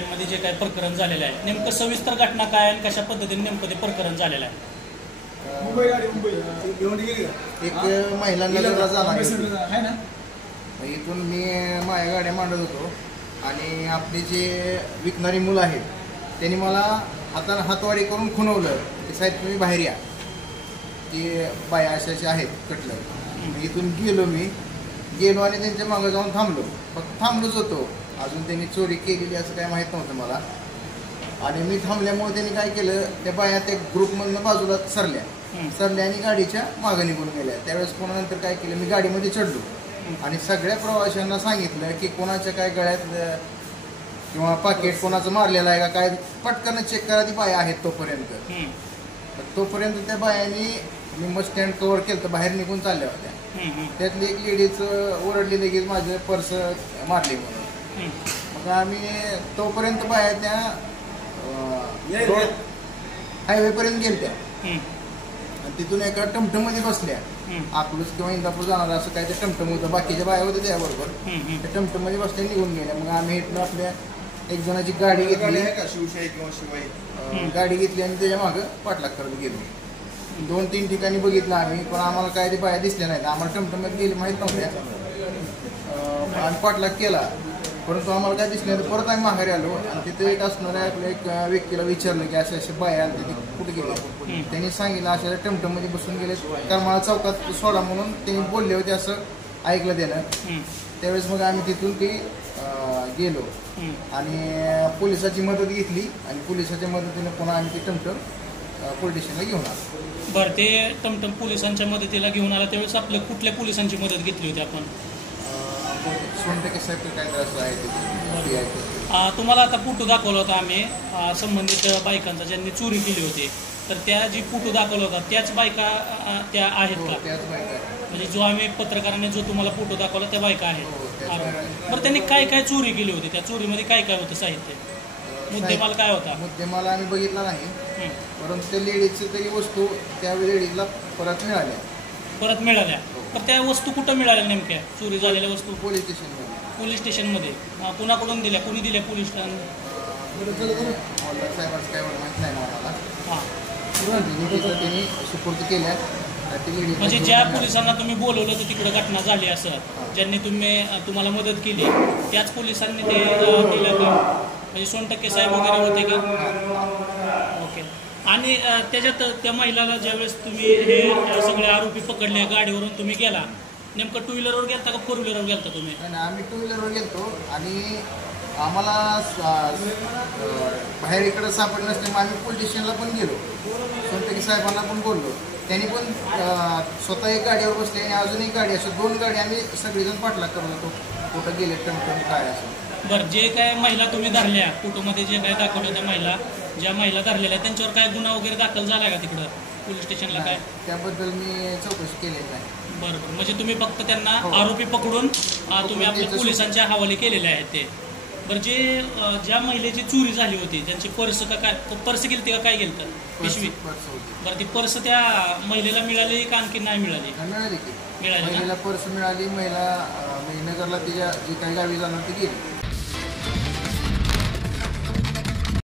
गाड्यांमध्ये जे काही प्रकरण झालेलं आहे, नेमकं सविस्तर घटना काय आणि कशा पद्धतीने नेमकं ते प्रकरण झालेलं आहे? एक महिला नगरला जाणार इथून मी माझ्या गाड्या मांडत होतो आणि आपली जे विकणारी मुलं आहेत त्यांनी मला हाताने हातवारी करून खुणवलं की साहेब तुम्ही बाहेर या, की बाया अशाचे आहेत कटलं. इथून गेलो आणि त्यांच्या मागं जाऊन थांबलो, फक्त थांबलोच होतो. अजून त्यांनी चोरी केलेली असं काय माहीत नव्हतं मला. आणि मी थांबल्यामुळे त्यांनी काय केलं, त्या बाया त्या ग्रुपमधनं बाजूला सरल्या आणि गाडीच्या मागं निघून गेल्या. त्यावेळेस कोणानंतर काय केलं, मी गाडीमध्ये चढलो आणि सगळ्या प्रवाशांना सांगितलं की कोणाच्या काय गळ्यात किंवा पाकिट कोणाचं मारलेलं आहे का काय, पटकन चेक करा, ती बाया आहेत तोपर्यंत त्या बायांनी मी बस स्टँड कव्हर केलं तर बाहेर निघून चालल्या होत्या. त्यातली एक लेडीज ओरडली लगेच माझं पर्स मारली म्हणून. मग आम्ही तोपर्यंत बाया त्या हायवेपर्यंत गेल्या आणि तिथून एका टमटममध्ये बसल्या. अकलूज किंवा इंदापूर जाणार असं काय ते टमटम होतं, बाकीच्या बाया होत्या त्याबरोबर. त्या टमटममध्ये बसल्या निघून गेल्या. मग आम्ही इथनं आपल्या एक जणाची गाडी घेतली, शिवशाही किंवा शिवाई गाडी घेतली आणि त्याच्या मागं पाठलाग करत गेलो. 2-3 ठिकाणी बघितलं आम्ही, पण आम्हाला काय ते बाया दिसल्या नाहीत. आम्हाला टमटमात गेली माहीत नव्हत्या. आम्ही पाठलाग केला परंतु आम्हाला काय दिसलं नाही. परत आम्ही माघारी आलो आणि तिथे एक असणाऱ्या आपल्या एक व्यक्तीला विचारलं की असे बाया आले तिथे कुठे गेले. त्यांनी सांगितलं अशा टमटममध्ये बसून गेले, करमाळा चौकात सोडा म्हणून त्यांनी बोलले होते असं ऐकलं त्यानं. त्यावेळेस मग आम्ही तिथून ती गेलो आणि पोलिसाची मदत घेतली आणि पोलिसाच्या मदतीने पुन्हा आम्ही ती टमटम पोलीस स्टेशनला घेऊन आलो. बरं, ते टमटम पोलिसांच्या मदतीला घेऊन आला त्यावेळेस आपल्या कुठल्या पोलिसांची मदत घेतली होती आपण? तुम्हाला आता फोटो दाखवला होता आम्ही संबंधित बायकांचा ज्यांनी चोरी केली होती, तर त्या जी फोटो दाखवला होता त्याच बायका त्या आहेत का? म्हणजे जो आम्ही पत्रकारांनी जो तुम्हाला फोटो दाखवला त्या बायका आहेत. बरं, त्यांनी काय काय चोरी केली होती, त्या चोरीमध्ये काय काय होतं साहित्य, मुद्देमाल काय होता? मुद्देमाल आम्ही बघितला नाही, परंतु त्या लेडीजची तरी वस्तू त्या लेडीजला परत मिळाल्या. तर त्या वस्तू कुठं मिळाल्या नेमक्या, चोरी झालेल्या वस्तू? पोलीस स्टेशनमध्ये. कुणाकडून दिल्या, कुणी दिल्या? पोलीस स्टेशन सुपूर्द केल्या. म्हणजे ज्या पोलिसांना तुम्ही बोलवलं तर तिकडे घटना झाली असं, ज्यांनी तुम्हाला मदत केली त्याच पोलिसांनी ते दिलं का? म्हणजे 100% साहेब वगैरे होते का? ओके. आणि त्याच्यात त्या महिलाला ज्यावेळेस तुम्ही हे सगळे आरोपी पकडले, गाडीवरून तुम्ही गेला, नेमकं 2 व्हीलरवर गेलता का 4 व्हीलरवर गेलता तुम्ही? आम्ही 2 व्हीलरवर गेलतो आणि आम्हाला बाहेर इकडं सापडलं नसल्यामुळे आम्ही पोलीस स्टेशनला पण गेलो, 100% साहेबांना पण बोललो. त्यांनी पण स्वतः एक गाडीवर बसले आणि अजून एक गाडी, अशा 2 गाडी आम्ही सगळेजण पाठलाग करत होतो, कुठं गेले टमटम काय असं. बरं, जे काय महिला तुम्ही धरल्या फोटोमध्ये, जे काय दाखवल्या त्या महिला, ज्या महिला धरलेल्या त्यांच्यावर काय गुन्हा वगैरे दाखल झाला का तिकडं पोलीस स्टेशनला? काय त्याबद्दल मी चौकशी केली नाही. बरोबर, म्हणजे तुम्ही फक्त त्यांना आरोपी पकडून तुम्ही आपल्या पोलिसांच्या हवाले केलेले आहेत ते. बरं, ज्या महिलेची चोरी झाली होती त्यांची पर्स का काय, पर्स गेलती का काय गेलं? पिशवी. बरं, ती पर्स त्या महिलेला मिळाली का आणखी नाही मिळाली? मिळाली. महिलेला पर्स मिळाली. महिला नगरला तिच्या जी काही गावी जाणार ती गेली.